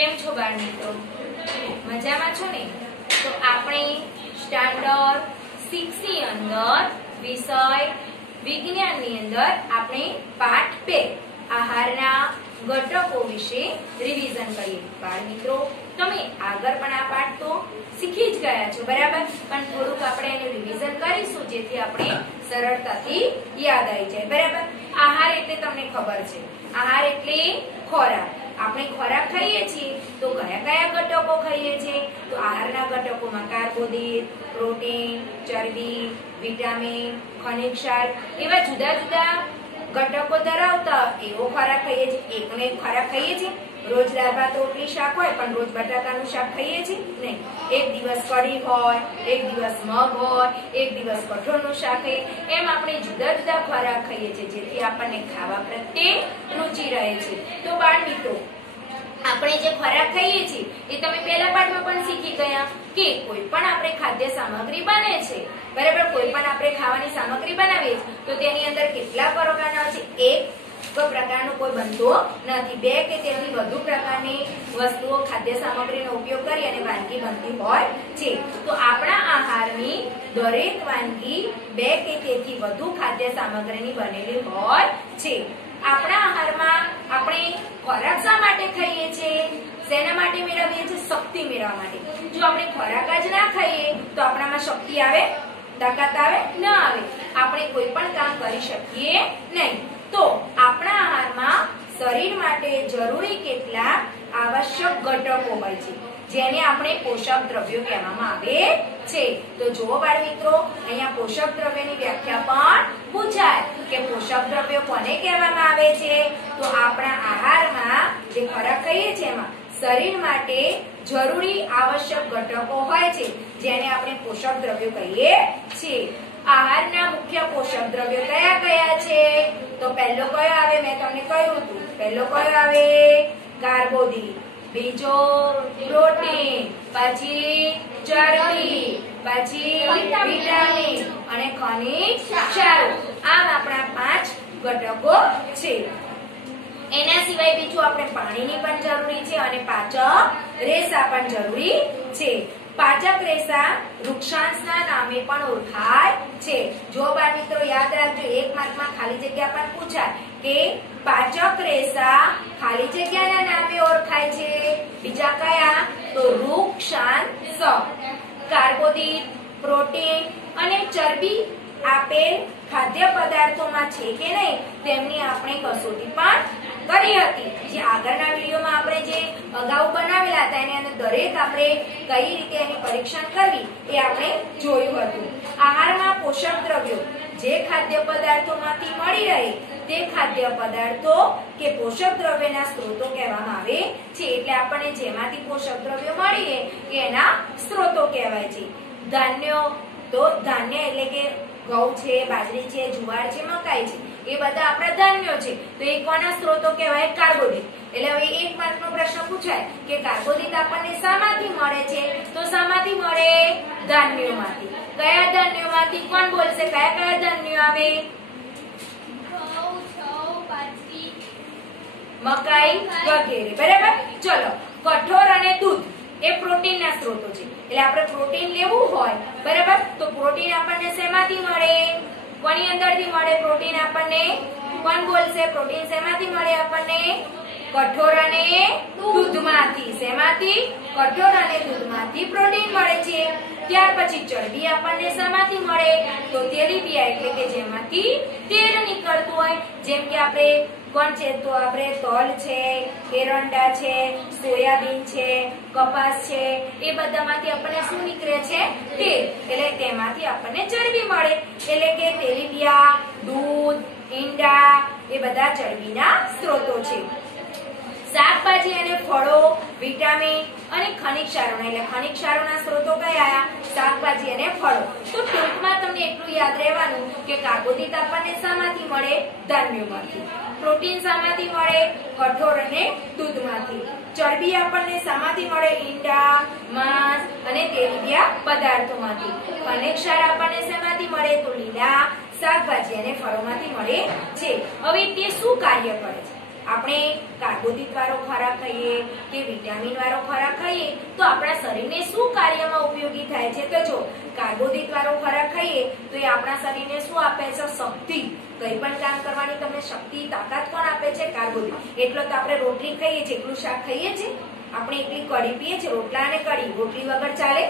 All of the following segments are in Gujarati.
કેમ છો બાળ મિત્રો? મજામાં છો ને? તો આપણે સ્ટાન્ડર્ડ 6 ની અંદર વિષય વિજ્ઞાનની અંદર આપણે પાઠ 2 આહારના ઘટકો વિશે રિવિઝન કરીએ. બાળ મિત્રો, તમે આગળ પણ આ પાઠ તો શીખી જ ગયા છો, બરાબર? પણ થોડુંક આપણે એનું રિવિઝન કરીશું જેથી આપણે સરળતાથી યાદ આવી જાય, બરાબર? આહાર એટલે તમને ખબર છે, આહાર એટલે ખોરાક. આપણે ખોરાક ખાઈએ છીએ તો કયા કયા ઘટકો ખાઈએ છીએ? તો આહારના ઘટકોમાં કાર્બોદિત, પ્રોટીન, ચરબી, વિટામિન, ખનિજ ક્ષાર એવા જુદા જુદા ઘટકો ધરાવતા એવો ખોરાક ખાઈએ છીએ. એકનો એક ખોરાક ખાઈએ છીએ. રોજ દાળ ભાત રોટલી શાક હોય પણ રોજ બટાકાનું શાક ખાઈએ છીએ નહીં. એક દિવસ કઢી હોય, એક દિવસ મગ હોય, એક દિવસ કઠોળનું શાક ખાઈએ. એમ આપણે જુદા જુદા ખોરાક ખાઈએ છીએ જેથી આપણને ખાવા પ્રત્યે રુચિ રહે છે. તો બાળ મિત્રો, આપણે જે ખોરાક ખાઈએ છીએ એ તમે પહેલા પાઠમાં પણ શીખી ગયા કે કોઈ પણ આપણે ખાદ્ય સામગ્રી બને છે, બરાબર? કોઈ પણ આપણે ખાવાની સામગ્રી બનાવીએ તો તેની અંદર કેટલા પ્રકારના છે? એક પ્રકારનો કોઈ બનતો નથી. બે કે તેથી વધુ પ્રકારની વસ્તુઓ ખાદ્ય સામગ્રીનો ઉપયોગ કરી અને વાનગી બનતી હોય છે. તો આપણા આહારની દરેક વાનગી બે કે તેથી વધુ ખાદ્ય સામગ્રીની બનેલી હોય છે. આપણા આહારમાં આપણે ખોરાક શા માટે ખાઈએ છીએ? શેના માટે મેળવીએ છીએ? શક્તિ મેળવવા માટે. જો આપણે ખોરાક જ ના ખાઈએ તો આપણામાં શક્તિ આવે, તાકાત આવે? ન આવે. આપણે કોઈ પણ કામ કરી શકીએ નહીં. તો આપણા આહારમાં શરીર માટે જરૂરી કેટલાક આવશ્યક ઘટકો હોય છે જેને આપણે પોષક દ્રવ્યો કહેવામાં આવે છે. તો જુઓ બાળ મિત્રો, અહીંયા પોષક દ્રવ્યની વ્યાખ્યા પણ પૂછાય કે પોષક દ્રવ્યો કોને કહેવામાં આવે છે? તો આપણા આહારમાં જે ખોરાક ખાઈએ છીએ એમાં શરીર માટે જરૂરી આવશ્યક ઘટકો હોય છે જેને આપણે પોષક દ્રવ્યો કહીએ છીએ. આહારના મુખ્ય પોષક દ્રવ્યો કયા કયા છે? તો પહેલો કયો આવે? મેં તમને કહ્યું હતું. પહેલો કયો આવે? કાર્બોદિત. બીજો પ્રોટીન, પછી ચરબી, પછી વિટામિન અને ખનિજ ક્ષારો. આમ આપણા 5 ઘટકો છે. એના સિવાય બીજું આપણે પાણીની પણ જરૂરી છે અને પાચક રેસા પણ જરૂરી છે. પાચક રેસા વૃક્ષાંશના નામે પણ ઓળખાય છે. જો બાળ મિત્રો યાદ રાખજો, એક માર્કમાં ખાલી જગ્યા પણ પૂછાય કે પાચક રેસા ખાલી જગ્યાના નામે ઓળખાય છે. બીજા કયા? તો વૃક્ષાંશ. કાર્બોદિત, પ્રોટીન અને ચરબી આપેલ ખાદ્ય પદાર્થોમાં છે કે નહીં તેમની આપણે કસોટી પણ કરી હતી. જે આગળના વિડીયોમાં આપણે જે અગાઉ બનાવેલા હતા એની અંદર દરેક આપણે કઈ રીતે એની પરીક્ષણ કરવી એ આપણે જોયું હતું. આહારમાં પોષક દ્રવ્યો જે ખાદ્ય પદાર્થોમાંથી મળી રહે તે ખાદ્ય પદાર્થો કે પોષક દ્રવ્યના સ્ત્રોતો કહેવામાં આવે છે. એટલે આપણને જેમાંથી પોષક દ્રવ્યો મળી રહે એના સ્ત્રોતો કહેવાય છે. ધાન્યો, તો ધાન્ય એટલે કે ઘઉં છે, બાજરી છે, જુવાર છે, મકાઈ છે, એ બધા આપણા ધાન્યો છે. તો એ કોના સ્ત્રોતો કહેવાય? કાર્બોદિત. એટલે હવે એક માર્કનો પ્રશ્ન પૂછાય કે કાર્બોદિત આપણને શામાંથી મળે છે? તો શામાંથી મળે? ધાન્યોમાંથી. કયા ધાન્યોમાંથી? કોણ બોલશે? કયા કયા ધાન્યો આવે? મકાઈ વગેરે, બરાબર? ચલો, કઠોળ અને દૂધ એ પ્રોટીનના સ્ત્રોતો છે. એટલે આપણે પ્રોટીન લેવું હોય, બરાબર, તો પ્રોટીન આપણને શેમાંથી મળે? કોની અંદરથી મળે પ્રોટીન આપણને? કોણ બોલશે? પ્રોટીન શેમાંથી મળે આપણને? કઠોળ અને દૂધમાંથી. શેમાંથી? કઠોળ અને દૂધમાંથી પ્રોટીન મળે છે. ત્યાર પછી ચરબી આપણને શેમાંથી મળે? તો તેલીબિયા એટલે કે જેમાંથી તેલ નીકળતું હોય. જેમ કે આપણે કોણ છે? તો આપણે તલ છે, એરંડા છે, સોયાબીન છે, કપાસ છે, એ બધામાંથી આપણને શું નીકળે છે? તેલ. એટલે તેમાંથી આપણને ચરબી મળે. એટલે કે તેલીબિયા, દૂધ, ઈંડા એ બધા ચરબીના સ્ત્રોતો છે. શાકભાજી અને ફળો વિટામિન અને ખનિજ ક્ષારોના, એટલે ખનિજ ક્ષારોના સ્ત્રોતો કયા આયા? શાકભાજી અને ફળો. તો ટૂંકમાં તમને એટલું યાદ રહેવાનું કે કાર્બોદિત આપણને શામાંથી મળે? ધાન્યોમાંથી. પ્રોટીન શામાંથી મળે? કઠોળ અને દૂધમાંથી. ચરબી આપણને શામાંથી મળે? ઈંડા, માંસ અને તેલીબિયા પદાર્થોમાંથી. ખનિજ ક્ષાર આપણને શેમાંથી મળે? તો લીલા શાકભાજી અને ફળોમાંથી મળે છે. હવે તે શું કાર્ય કરે છે? આપણે કાર્બોદિત વાળો ખોરાક ખાઈએ કે વિટામિન વાળો ખોરાક ખાઈએ તો આપણા શરીરને શું કાર્યમાં ઉપયોગી થાય છે? તો જો કાર્બોદિત વાળો ખોરાક ખાઈએ તો એ આપણા શરીરને શું આપે છે? શક્તિ. કઈ પણ કામ કરવાની તમને શક્તિ, તાકાત કોણ આપે છે? કાર્બોદિત. એટલો તો આપણે રોટલી ખાઈએ છીએ, એકલું શાક ખાઈએ છીએ, આપણે એકલી કઢી પીએ છીએ, રોટલા અને કઢી. રોટલી વગર ચાલે?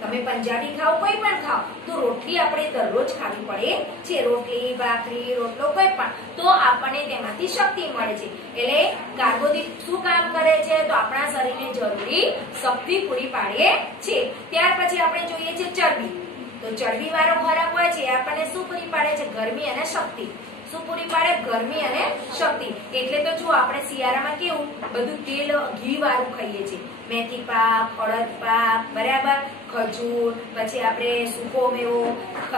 તમે પંજાબી ખાઓ, કોઈ પણ ખાઓ, તો રોટલી આપણે દરરોજ ખાવી પડે છે. રોટલી, ભાખરી, રોટલો કોઈ પણ, તો આપણને તેમાંથી શક્તિ મળે છે. એટલે કાર્બોદિત શું કામ કરે છે? તો આપણા શરીરને જરૂરી શક્તિ પૂરી પાડે છે. ત્યાર પછી આપણે જોઈએ છે ચરબી. તો ચરબી વાળો ખોરાક હોય છે આપણને શું પૂરી પાડે છે? ગરમી અને શક્તિ. શું પૂરી પાડે? ગરમી અને શક્તિ. એટલે તો જો આપણે શિયાળામાં કેવું બધું તેલ ઘી વાળું ખાઈએ છીએ, મેથી પાક, અડદ પાક, બરાબર, ખજૂર, પછી આપણે સૂકો મેવો,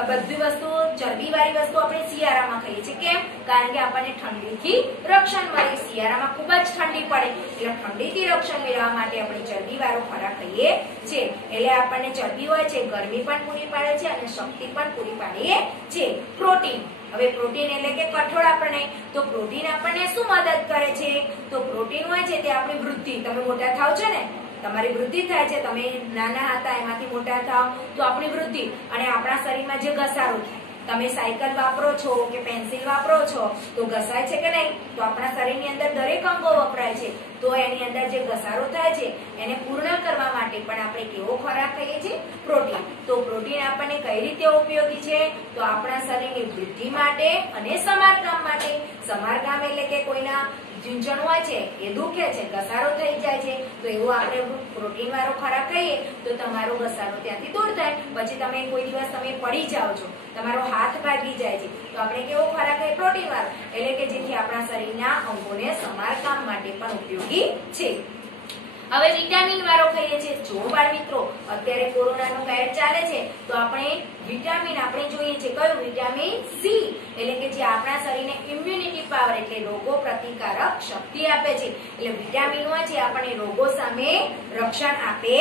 બધી વસ્તુ ચરબી વાળી વસ્તુ આપણે શિયાળામાં ખાઈએ છીએ. કેમ? કારણ કે આપણને ઠંડીથી રક્ષણ મળે. શિયાળામાં ખૂબ જ ઠંડી પડે, એટલે ઠંડીથી રક્ષણ મેળવવા માટે આપણે ચરબી વાળો ખોરાક ખાઈએ છીએ. એટલે આપણને ચરબી હોય છે ગરમી પણ પૂરી પાડે છે અને શક્તિ પણ પૂરી પાડે છે. પ્રોટીન. હવે પ્રોટીન એટલે કે કઠોળ. આપણને તો પ્રોટીન આપણને શું મદદ કરે છે? તો પ્રોટીન હોય છે તે આપણી વૃદ્ધિ. તમે મોટા થાવ છો ને, તમારી વૃદ્ધિ થાય છે, તમે નાના હતા એમાંથી મોટા થાવ તો આપણી વૃદ્ધિ, અને આપણા શરીરમાં જે ઘસારો થાય, તમે સાયકલ વાપરો છો કે પેન્સિલ વાપરો છો તો ઘસાય છે કે નહીં? તો આપણા શરીરની અંદર દરેક અંગો વપરાય છે, તો એની અંદર જે ઘસારો થાય છે એને પૂર્ણ કરવા માટે પણ આપણે કેવો ખોરાક ખાઈએ છીએ? પ્રોટીન. તો પ્રોટીન આપણને કઈ રીતે ઉપયોગી છે? તો આપણા શરીરની વૃદ્ધિ માટે અને સમારકામ માટે. સમારકામ એટલે કે કોઈના ઝીંઝણ હોય છે, એ દુખે છે, ઘસારો થઈ જાય છે, તો એવો આપણે પ્રોટીન વાળો ખોરાક ખાઈએ તો તમારો ઘસારો ત્યાંથી દૂર થાય. પછી તમે કોઈ દિવસ તમે પડી જાઓ છો, તમારો હાથ ભાગી જાય છે, તો આપણે કેવો ખોરાક ખાઈએ? પ્રોટીન વાળો. એટલે કે જેથી આપણા શરીરના અંગોને સમારકામ માટે પણ ઉપયોગી છે. હવે વિટામિન વાળો ખાઈએ છીએ. જો બાળ મિત્રો અત્યારે કોરોનાનો કાળ ચાલે છે તો આપણે વિટામિન આપણે જોઈએ છે કયું? Vitamin C. એટલે કે જે આપણા શરીરને ઇમ્યુનિટી પાવર એટલે રોગો પ્રતિકારક શક્તિ આપે છે. એટલે વિટામિન હોય છે આપણને રોગો સામે રક્ષણ આપે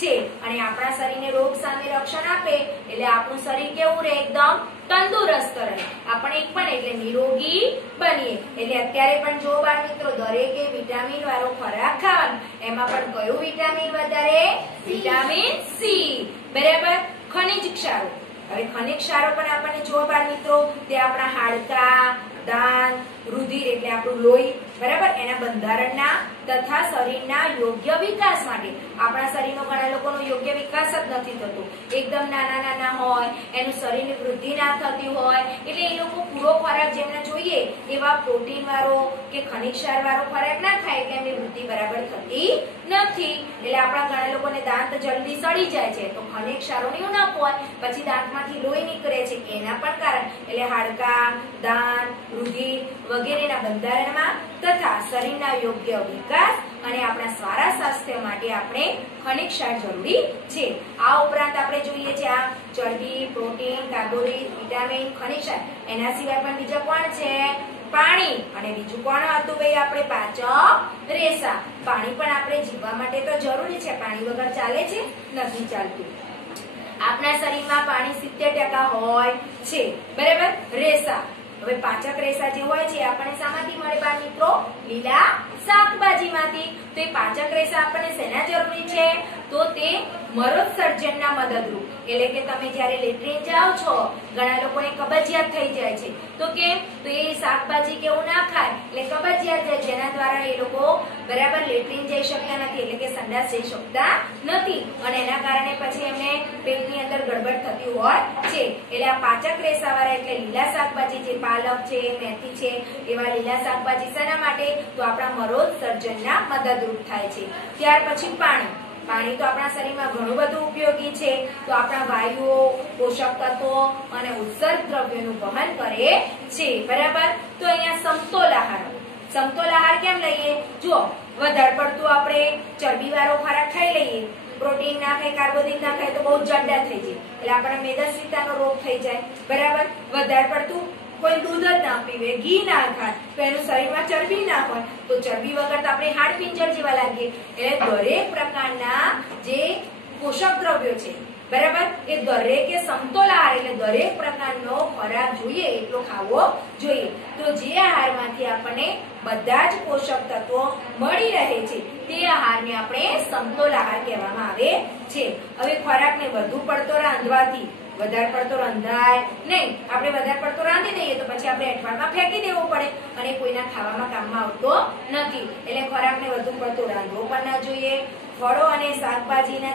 છે, અને આપણા શરીરને રોગ સામે રક્ષણ આપે એટલે આપણું શરીર કેવું રહે? એકદમ તંદુરસ્ત રહે. આપણે પણ એટલે નિરોગી બનીએ. એટલે અત્યારે પણ જો બાળ મિત્રો દરેકે વિટામિન વાળો ખોરાક ખાવાનો. એમાં પણ કયું વિટામિન વધારે? Vitamin C. બરાબર. ખનિજ ક્ષારો. હવે ખનિજ ક્ષારો પણ આપણને જો બાળ મિત્રો તે આપણા હાડકા, દાંત, રુધિર એટલે આપણું લોહી, બરાબર, એના બંધારણના તથા શરીરના યોગ્ય વિકાસ માટે. આપણા શરીરનો ઘણા લોકોનો યોગ્ય વિકાસ જ નથી થતો, એકદમ નાના નાના હોય, એનું શરીરની વૃદ્ધિ ના થતી હોય, એટલે એ લોકો પૂરો ખોરાક જેમને જોઈએ એવા પ્રોટીન વાળો કે ખનિજ ક્ષાર વાળો ખોરાક ના ખાય એટલે એમની વૃદ્ધિ બરાબર થતી નથી. એટલે આપણા ઘણા લોકોને દાંત જલ્દી સડી જાય છે, તો ખનિજ ક્ષારોની ઉણપ હોય, પછી દાંતમાંથી લોહી નીકળે છે, એના પણ કારણ. એટલે હાડકા, દાંત, રુધિર વગેરેના બંધારણમાં તથા શરીરના યોગ્ય વિકાસ અને આપણા સારા સ્વાસ્થ્ય માટે આપણે ખનિજ ક્ષાર જરૂરી છે. આ ઉપરાંત આપણે જોઈએ છે આ ચરબી, પ્રોટીન, કાર્બોદિત, વિટામિન, ખનિજ ક્ષાર. એના સિવાય પણ બીજા કોણ છે? પાણી. અને બીજું કોણ હતું ભાઈ? આપણે પાચક રેસા. પાણી પણ આપણે જીવવા માટે તો જરૂરી છે, પાણી વગર ચાલે છે? નથી ચાલતું. આપણા શરીરમાં પાણી 70% હોય છે, બરાબર. રેસા. હવે પાચક રેસા જે હોય છે આપણને શામાંથી મળે બાળ મિત્રો? લીલા શાકભાજીમાંથી. તો એ પાચક રેસા આપણને શેના જરૂરી છે? તો તે મરોત્સર્જનના મદદરૂપ. એટલે કે તમે જ્યારે લેટ્રિન જાઓ છો, ઘણા લોકોને કબજિયાત થઈ જાય છે, તો કેમ? તો એ શાકભાજી કેવું ના ખાય એટલે કબજિયાત થાય, જેના દ્વારા એ લોકો બરાબર લેટ્રિન જઈ શકતા નથી, એટલે કે સંડાસ જઈ શકતા નથી, અને એના કારણે પછી એમને પેટની અંદર ગડબડ થતી હોય છે. એટલે આ પાચક રેસા વાળા એટલે લીલા શાકભાજી, જે પાલક છે, મેથી છે, એવા લીલા શાકભાજી શાના માટે? તો આપણા મરોત્સર્જનના મદદરૂપ થાય છે. ત્યાર પછી પાણી. પાણી તો આપણા શરીરમાં ઘણું બધું ઉપયોગી છે. તો આપણા વાયુઓ, પોષક તત્વો અને ઉત્સર્ગ દ્રવ્યોનું વહન કરે છે, બરાબર. તો અહીંયા સમતોલ આહાર. સમતોલ આહાર કેમ લઈએ? જુઓ, વધારે પડતું આપણે ચરબી વાળો ખોરાક ખાઈ લઈએ, પ્રોટીન ના ખાય, કાર્બોદિત ના ખાય તો બહુ જાડા થઈ જાય, એટલે આપણને મેદસ્વીતાનો રોગ થઈ જાય, બરાબર. વધારે પડતું કોઈ દૂધ જ ના પીવે, ઘી ના ખાય તો એનું શરીરમાં ચરબી ના હોય, તો ચરબી વગર તો આપણે હાડપિંજર જેવા લાગીએ. એટલે દરેક પ્રકારના જે પોષક દ્રવ્યો છે બરાબર. એ દરેકે સમતોલ આહાર એટલે દરેક પ્રકારનો ખોરાક જોઈએ એટલો ખાવો જોઈએ. તો જે આહારમાંથી આપણને બધા જ પોષક તત્વો મળી રહે છે તે આહારને આપણે સમતોલ આહાર કહેવામાં આવે છે. હવે ખોરાકને વધુ પડતો રાંધવાથી વધારે પડતો રંધાય નહીં. આપણે વધારે પડતો રાંધી દઈએ તો પછી આપણે અઠવાડિયામાં ફેંકી દેવો પડે અને કોઈના ખાવામાં કામમાં આવતો નથી. એટલે ખોરાકને વધુ પડતો રાંધવો પણ ના જોઈએ. ફળો અને શાકભાજીના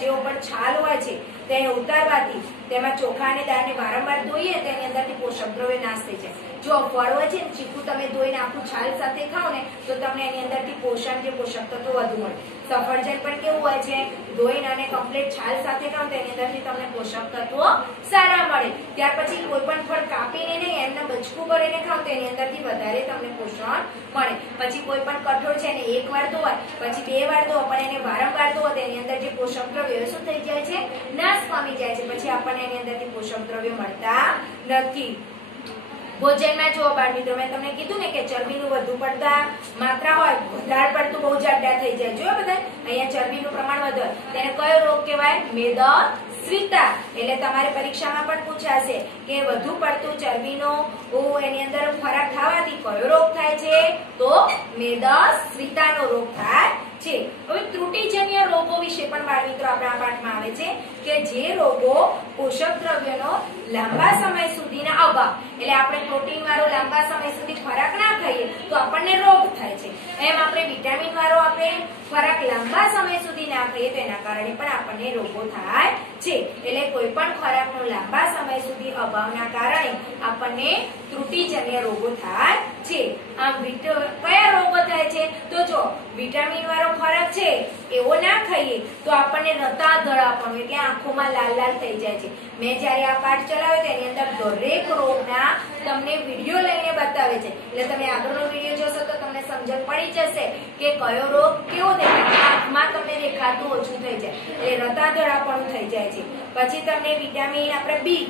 જે ઉપર છાલ હોય છે તેને ઉતારવાથી તેમાં ચોખા અને દાળને વારંવાર ધોઈએ તેની અંદરથી પોષક દ્રવ્ય નાશ થઈ જાય. જો ફળ હોય છે ચીકુ તમે ધોઈને આખું છાલ સાથે ખાઓ ને તો તમને એની અંદરથી પોષક તત્વો વધુ મળે. સફરજન પણ કેવું હોય છે, ધોઈને અને કમ્પ્લીટ છાલ સાથે ખાઓ તો એની અંદરથી તમને પોષક તત્વો સારા મળે. ત્યાર પછી કોઈ પણ ફળ કાપીને નહીં એમને બચકું કરીને ખાઓ તો એની અંદરથી વધારે તમને પોષણ મળે. પછી કોઈ પણ કઠોળ છે એને એકવાર ધોવાય પછી 2 વાર ધોવો પણ એને વારંવાર ધોવો તો એની અંદર જે પોષક દ્રવ્યો શું થઈ જાય છે, નાશ પામી જાય છે. પછી આપણને એની અંદરથી પોષક દ્રવ્યો મળતા નથી. ભોજનમાં જો બાળ મિત્રો મેં તમને કીધું ને કે ચરબીનું વધુ પડતા માત્રા હોય, વધારે પડતું બહુ જાડા થઈ જાય. જોયો બધા અહીંયા ચરબીનું પ્રમાણ વધે તેને કયો રોગ કહેવાય? મેદસ્વીતા. એટલે તમારે પરીક્ષામાં પણ પૂછાશે કે વધુ પડતું ચરબીનો એની અંદર ખોરાક ખાવાથી કયો રોગ થાય છે? તો મેદસ્વીતાનો રોગ થાય છે. હવે ત્રુટિજન્ય રોગો વિશે પણ બાળ મિત્રો આપણા પાઠમાં આવે છે કે જે રોગો પોષક દ્રવ્યોનો લાંબા સમય સુધીના અભાવ એટલે આપણે પ્રોટીન વાળો લાંબા સમય સુધી ખોરાક ના ખાઈએ તો આપણને રોગ થાય છે. એમ આપણે વિટામિન વાળો આપણે ખોરાક લાંબા સમય સુધી ના ખાઈએ તો એના કારણે પણ આપણને રોગો થાય છે. એટલે કોઈ પણ ખોરાકનો લાંબા સમય સુધી અભાવના કારણે આપણને ત્રુટિજન્ય રોગો થાય છે. આમ કયા રોગો થાય છે? તો જો વિટામિન વાળો ખોરાક છે એવો ના ખાઈએ તો આપણને રતાધરાપણું એટલે આંખોમાં લાલ લાલ થઈ જાય છે. મેં જ્યારે આ પાઠ ચલાવ્યો તેની અંદર દરેક રોગના તમને વિડીયો લઈને બતાવે છે. એટલે તમે આગળનો વિડીયો જોશો તો તમને સમજણ પડી જશે કે કયો રોગ કેવો દેખાય. આંખમાં તમને દેખાતું ઓછું થઈ જાય એટલે રતાધરાપણું થઈ જાય છે. પછી તમને વિટામિન આપણે બી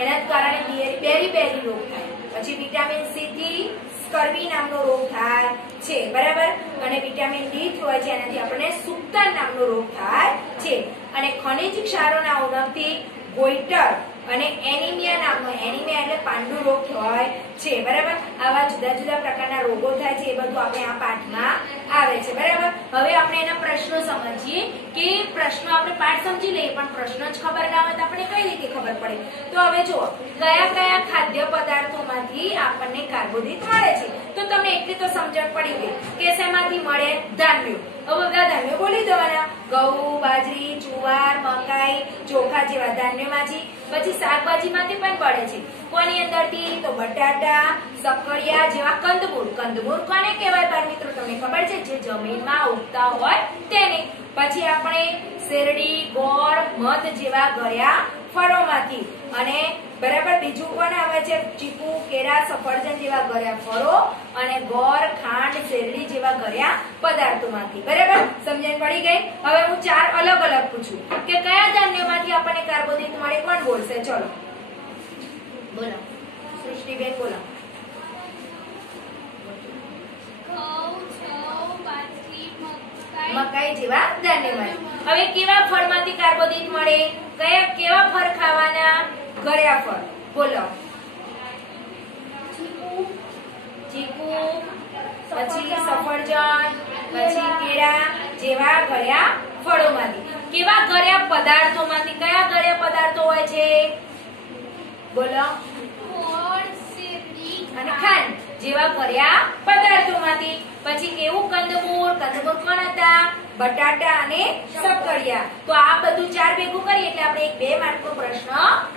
એના કારણે બેરી રોગ થાય. પછી વિટામિન સી થી સ્કર્વી નામનો રોગ થાય છે, બરાબર. અને વિટામિન ડી હોય છે એનાથી આપણને સુક્તન નામનો રોગ થાય છે. અને ખનિજ ક્ષારોના ઉણપથી ગોઈટર અને એનિમિયા નામનો, એનિમિયા એટલે પાંડુ રોગ હોય છે, બરાબર. આવા જુદા જુદા પ્રકારના રોગો થાય છે એ બધું આપણે આ પાઠમાં આવે છે, બરાબર. હવે આપણે એના પ્રશ્નો સમજીએ કે પ્રશ્નો આપણે પાઠ સમજી લઈએ પણ પ્રશ્નો જ ખબર ના હોય તો આપણે કઈ રીતે ખબર પડે? તો હવે જુઓ કયા કયા ખાદ્ય પદાર્થોમાંથી આપણને કાર્બોદિત મળે છે. તો તમને એટલી તો સમજણ પડી ગઈ કે શેમાંથી મળે? ધાન્યો. હવે બધા ધાન્યો બોલી દેવાના: ઘઉં, બાજરી, જુવાર, મકાઈ, ચોખા જેવા ધાન્યોમાંથી. પછી શાકભાજીમાંથી પણ મળે છે. કોની અંદરથી? તો બટાટા, સક્કરિયા જેવા કંદમૂળ. કંદમૂળ કોને કહેવાય બાળ મિત્રો? તમને ખબર છે? જે જમીનમાં ઉગતા હોય તેને. પછી આપણે શેરડી, ગોળ, મધ જેવા ગળ્યા ફળોમાંથી. અને બરાબર બીજું કોણ આવે છે? ચીકુ, કેળા, સફરજન જેવા ગળ્યા ફળો અને ગોળ, ખાંડ, શેરડી જેવા ગળ્યા પદાર્થોમાંથી. બરાબર સમજણ પડી ગઈ? હવે હું 4 અલગ અલગ પૂછું કે કયા ધાન્યોમાંથી આપણને કાર્બોદિત મળે? કોણ બોલશે? ચલો બોલો. સૃષ્ટિબેન બોલો. મકાઈ જેવા ધાન્યમાંથી. હવે કેવા ફળમાંથી કાર્બોદિત મળે? કેવા ફળ ખાવાના? ગળ્યા ફળ. બોલો. ચીકુ, પછી સફરજન, પછી કેળા જેવા ગળ્યા ફળોમાંથી. કેવા ગળ્યા પદાર્થોમાંથી? કયા ગળ્યા પદાર્થો હોય છે? બોલો. અને ખાંડ જેવા ગળ્યા પદાર્થોમાંથી. પછી કેવું? કંદમૂળ. કંદમૂળ કોણ હતા? બટાટા અને સક્કરિયા. તો આ બધું 4 ભેગું કરીએ એટલે આપણે 2 માર્કનો પ્રશ્ન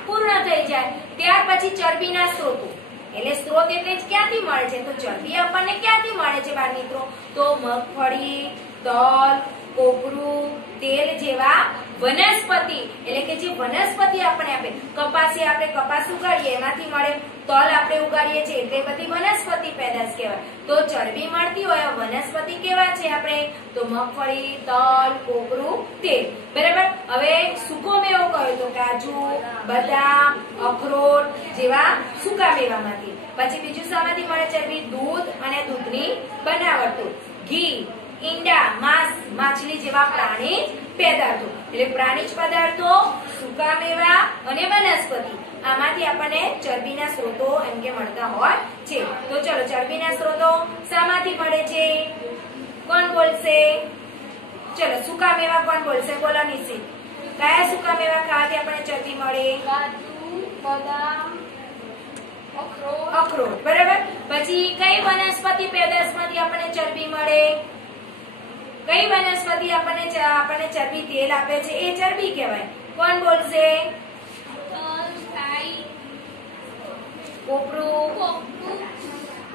પૂર્ણ થઈ જાય. ત્યાર પછી ચરબીના સ્ત્રોતો. એટલે સ્ત્રોત એટલે ક્યાંથી મળે છે? તો ચરબી આપણને ક્યાંથી મળે છે બાળ મિત્રો? તો મગફળી, તલ, કોપરું, તેલ જેવા વનસ્પતિ એટલે કે જે વનસ્પતિ આપણે આપે. કપાસી આપણે કપાસ ઉગાડીએ એમાંથી મળે. તલ આપણે ઉગાડીએ છીએ એટલે બધી વનસ્પતિ પેદાશ કહેવાય. તો ચરબી મળતી હોય વનસ્પતિ કેવા છે આપણે? તો મગફળી, તલ, કોપરું, તેલ. બરાબર. હવે સૂકો મેવો કયો? તો કાજુ, બદામ, અખરોટ જેવા સૂકા મેવામાંથી. પછી બીજું શામાંથી મળે ચરબી? દૂધ અને દૂધની બનાવટો, ઘી, ઈંડા, માંસ, માછલી જેવા પ્રાણી પદાર્થો એટલે પ્રાણીજ પદાર્થો, સૂકા મેવા અને વનસ્પતિ આમાંથી આપણને ચરબીના સ્ત્રોતો એમ કે મળતા હોય છે. તો ચલો ચરબીના સ્ત્રોતો શામાંથી મળે છે? કોણ બોલશે? ચલો સૂકા મેવા કોણ બોલશે? બોલો નિશિત. કયા સૂકા મેવા ખાવાથી આપણને ચરબી મળે? કાજુ, બદામ, અખરોટ. બરાબર. પછી કઈ વનસ્પતિ પેદાશમાંથી આપણને ચરબી મળે? કઈ વનસ્પતિ આપણને ચરબી તેલ આપે છે એ ચરબી કહેવાય. કોણ બોલશે? કોપરું,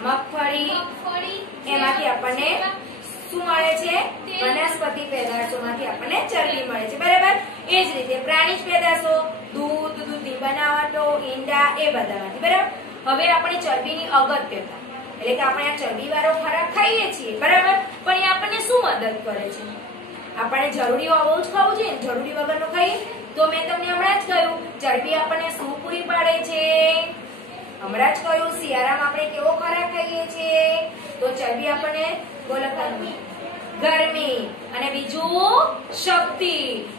મગફળી એમાંથી આપણને શું મળે છે? વનસ્પતિ પેદાશોમાંથી આપણને ચરબી મળે છે. બરાબર. એ જ રીતે પ્રાણીજ પેદાશો દૂધ, દૂધની બનાવટો, ઈંડા એ બધામાંથી. બરાબર. હવે આપણે ચરબીની અગત્યતા એટલે કે આપણે આ ચરબી વાળો ખોરાક ખાઈએ છીએ બરાબર, પણ એ આપણને શું મદદ કરે છે? આપણે જરૂરી હોવું જ ખાવું જોઈએ, જરૂરી વગરનું ખાઈએ તો મેં તમને હમણાં જ કહ્યું ચરબી આપણને શું પૂરી પાડે છે? હમણાં જ કહ્યું શિયાળામાં આપણે કેવો ખોરાક ખાઈએ છીએ? તો ચરબી આપણને બોલો ગરમી અને બીજું શક્તિ.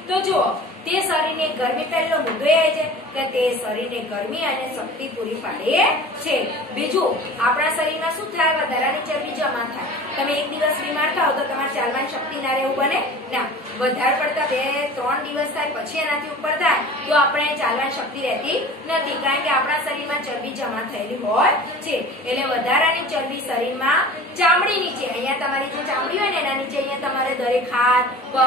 તો જો તે શરીરને ગરમી, પહેલો મુદ્દો એ છે કે તે શરીરને ગરમી અને શક્તિ પૂરી પાડે છે. બીજું આપણા શરીરમાં શું થાય? વધારાની ચરબી જમા થાય. તમે એક દિવસ બીમાર થાવ તો તમારે ચાલવાની શક્તિ ના રહેવું બને ના. વધારે પડતા 2-3 દિવસ થાય પછી એનાથી ઉપર થાય તો આપણે ચાલવાની શક્તિ રહેતી નથી, કારણ કે આપણા શરીરમાં ચરબી જમા થયેલી હોય છે. એટલે વધારાની ચરબી શરીરમાં ચામડી નીચે, અહીંયા તમારી જે ચામડી હોય ને એના નીચે અહીંયા તમારે દરેક હાથ, પગ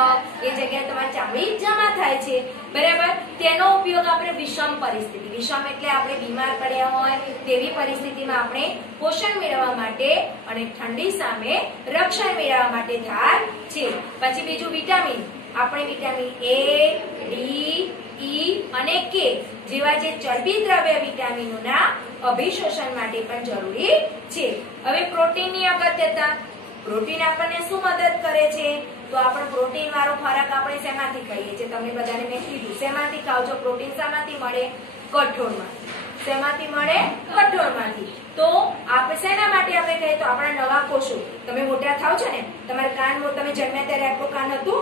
એ જગ્યાએ તમારી ચામડી જમા થાય છે. બરાબર. તેનો ઉપયોગ આપણે વિષમ પરિસ્થિતિ, વિષમ એટલે આપણે બીમાર પડ્યા હોય તેવી પરિસ્થિતિમાં આપણે પોષણ મેળવવા માટે અને ઠંડી સામે રક્ષણ મેળવવા માટે થાય છે. પછી બીજું વિટામિન, આપણે વિટામિન A, D, E અને K જેવા જે ચરબી દ્રવ્ય વિટામિનોના અભિશોષણ માટે પણ જરૂરી છે. હવે પ્રોટીનની અગત્યતા, પ્રોટીન આપણને શું મદદ કરે છે? તો આપણે પ્રોટીન વાળો ખોરાક આપણે શેમાંથી ખાઈએ છીએ? તમને બધાને મેં કીધું શેમાંથી ખાવ છો? પ્રોટીન શામાંથી મળે? કઠોળમાંથી. શેમાંથી મળે? કઠોળમાંથી. તો આપણે શેના માટે આપણે કહીએ તો આપણા નવા કોષો, તમે મોટા થાવ છો ને, તમારા કાન, તમે જન્મ્યા ત્યારે આટલું કાન હતું,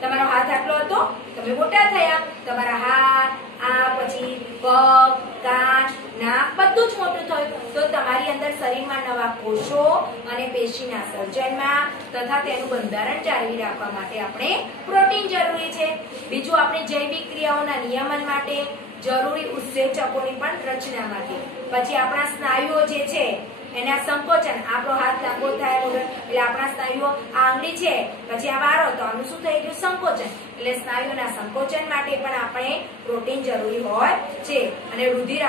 તમારો હાથ આટલો હતો, તમે મોટા થયા, તમારા હાથ, આ પછી પગ, કાન, નાક બધું જ મોટું થયું તો તમારી અંદર શરીરમાં નવા કોષો અને પેશીના સર્જનમાં તથા તેનું બંધારણ જાળવી રાખવા માટે આપણે પ્રોટીન જરૂરી છે. બીજું આપણે જૈવિક ક્રિયાઓના નિયમન માટે, જરૂરી ઉત્સેચકોની પણ રચના માટે. પછી આપણા સ્નાયુઓ જે છે એના સંકોચન, આપણો હાથ લાંબો થાય એટલે આપણા સ્નાયુઓ, આ આંગળી છે પછી આ વારો તો આનું શું થઈ ગયું? સંકોચન. એટલે સ્નાયુઓના સંકોચન માટે પણ આપણે પ્રોટીન જરૂરી હોય છે. અને રુધિર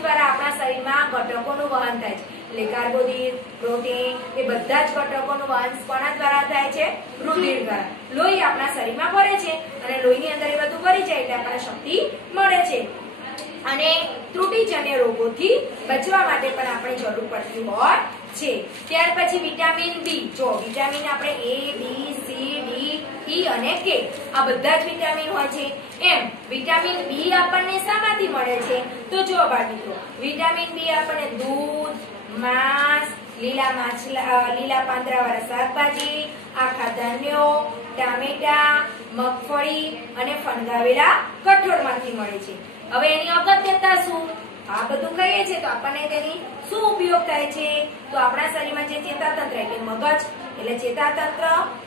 દ્વારા આપણા શરીરમાં ઘટકોનું વહન થાય છે. એટલે કાર્બોદિત, પ્રોટીન એ બધા જ ઘટકોનું વહન કોના દ્વારા થાય છે? રુધિર દ્વારા. લોહી આપણા શરીરમાં ભરે છે અને લોહીની અંદર એ બધું ભરી જાય એટલે આપણને શક્તિ મળે છે. અને ત્રુટિજન્ય રોગોથી બચવા માટે પણ આપણે જરૂર પડતી હોય છે. ત્યાર પછી વિટામિન બી. જો વિટામિન આપણે A, B, C, D, E અને K આ બધા જ વિટામિન હોય છે. એમ વિટામિન બી આપણને શામાંથી મળે છે? તો જો બાળકો, વિટામિન બી આપણને દૂધ, માંસ, લીલા પાંદડાવાળા શાકભાજી, આખા ધાન્યો, ટામેટા, મગફળી અને ફણગાવેલા કઠોળમાંથી મળે છે. હવે એની અગત્યતા શું? આ બધું કહીએ છીએ તો આપણને તેની શું ઉપયોગ થાય છે? તો આપણા શરીરમાં જે ચેતાતંત્ર એટલે મગજ એટલે ચેતાતંત્ર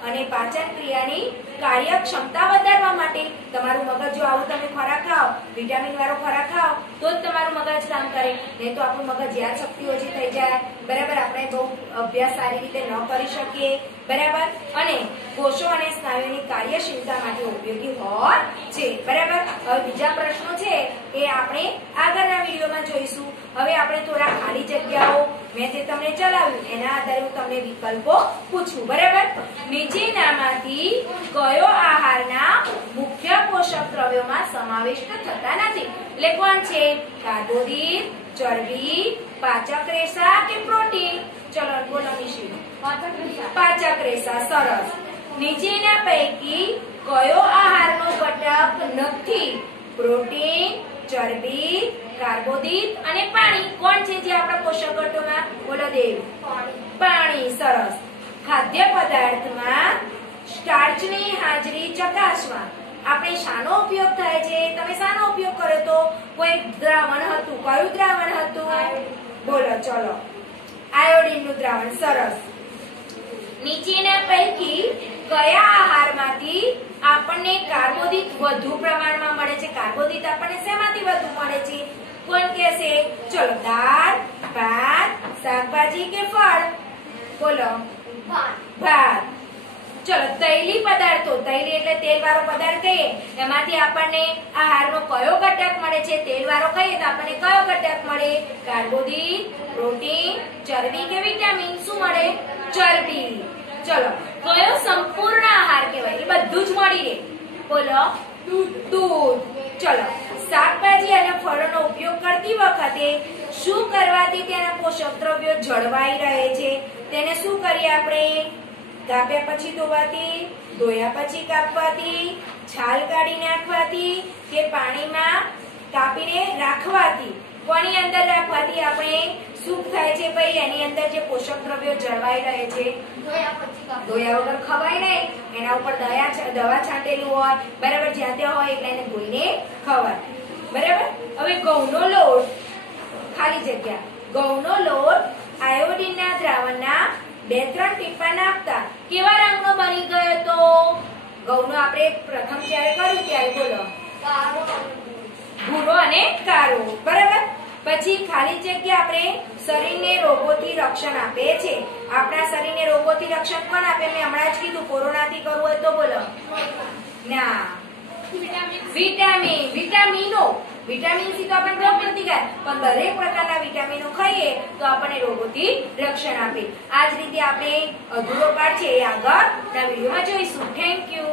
અને પાચન ક્રિયાની કાર્યક્ષમતા વધારવા માટે તમારું મગજ, જો આવું તમે ખોરાક ખાઓ, વિટામિન વાળો ખોરાક ખાઓ તો જ તમારું મગજ કામ કરે, નહીં તો આપણું મગજ યાદ શક્તિ ઓછી થઈ જાય. બરાબર. આપણે બહુ અભ્યાસ સારી રીતે ન કરી શકીએ. બરાબર. અને કોષો અને સ્નાયુની કાર્યશીલતા માટે ઉપયોગી હોય છે. બરાબર. હવે બીજા પ્રશ્નો છે એ આપણે આગળના વિડીયોમાં જોઈશું. હવે આપણે થોડા ખાલી જગ્યાઓ મેં જે તમને ચલાવ્યું એના આધારે હું તમને વિકલ્પો પૂછું. બરાબર. નીચેનામાંથી કયો આહારના મુખ્ય પોષક દ્રવ્યોમાં સમાવિષ્ટ થતા નથી? એટલે કોણ છે? કાર્બોદિત, ચરબી, પાચક રેસા કે પ્રોટીન? ચલો બોલો નિશી. પાચક રેસા. સરસ. નીચેના પૈકી કયો આહારનો ઘટક નથી? પ્રોટીન, ચરબી, કાર્બોદિત અને પાણી. કોણ છે જે આપણા પોષક ઘટકોમાં? બોલો દેવ. પાણી. સરસ. ખાદ્ય પદાર્થમાં સ્ટાર્ચની હાજરી ચકાસવા આપણે શાનો ઉપયોગ થાય છે? તમે શાનો ઉપયોગ કરો તો? કોઈ દ્રાવણ હતું. કયું દ્રાવણ હતું? બોલો ચલો. આયોડિનનું દ્રાવણ. સરસ. નીચેના પૈકી કયા આહારમાંથી આપણને કાર્બોદિત વધુ પ્રમાણમાં મળે છે? કાર્બોદિત આપણને શેમાંથી વધુ મળે છે? કોણ કહેશે? ચલો. દાળ, ભાત, શાકભાજી કે ફળ? બોલો. ભાત. ચલો. તૈલી પદાર્થો. તૈલી એટલે તેલવાળો પદાર્થ કહીએ. એમાંથી આપણને આહારનો કયો ઘટક મળે છે? તેલવાળો કહીએ તો આપણને કયો ઘટક મળે? કાર્બોદિત, પ્રોટીન, ચરબી કે વિટામિન? શું મળે? ચરબી. ચલો. કયો સંપૂર્ણ આહાર કહેવાય? એ બધું જ મળી રહે. બોલો. દૂધ. ચલો. શાકભાજી અને ફળોનો ઉપયોગ કરતી વખતે શું કરવાથી તેના પોષક દ્રવ્યો જળવાઈ રહે છે? તેને શું કરીએ આપણે? કાપ્યા પછી ધોવાથી, ધોયા પછી કાપવાથી, છાલ કાઢી નાખવાથી કે પાણીમાં કાપીને રાખવાથી? કોની અંદર રાખવાથી આપણે શું થાય છે ભાઈ? એની અંદર જે પોષક દ્રવ્યો જળવાઈ રહે છે. ધોયા વગર ખવાય નહીં. એના ઉપર દવા છાંટેલું હોય બરાબર. જ્યાં ત્યાં હોય એટલે એને ધોઈને ખવાય બરાબર. હવે ઘઉંનો લોટ, ખાલી જગ્યા. ઘઉંનો લોટ આયોડિનના દ્રાવણના 2-3 ટીપા નાખતા કેવા રંગનો બની ગયો તો? ઘઉંનો આપણે પ્રથમ જ્યારે કર્યું ત્યારે બોલો. ભૂરો અને કાળો બરાબર. પછી ખાલી જગ્યા આપણે શરીરને રોગોથી રક્ષણ આપે છે. આપણા શરીરને રોગોથી રક્ષણ કોણ આપે? મેં હમણાં જ કીધું. કોરોનાથી કરવું હોય તો બોલો. ના. વિટામિન. વિટામિનો. વિટામિન સી તો આપણને રોગ પ્રતિકાર, પણ દરેક પ્રકારના વિટામિનો ખાઈએ તો આપણને રોગોથી રક્ષણ આપે. આ જ રીતે આપણે અધૂરો પાઠ છે એ આગળના વિડીયોમાં જોઈશું. Thank you.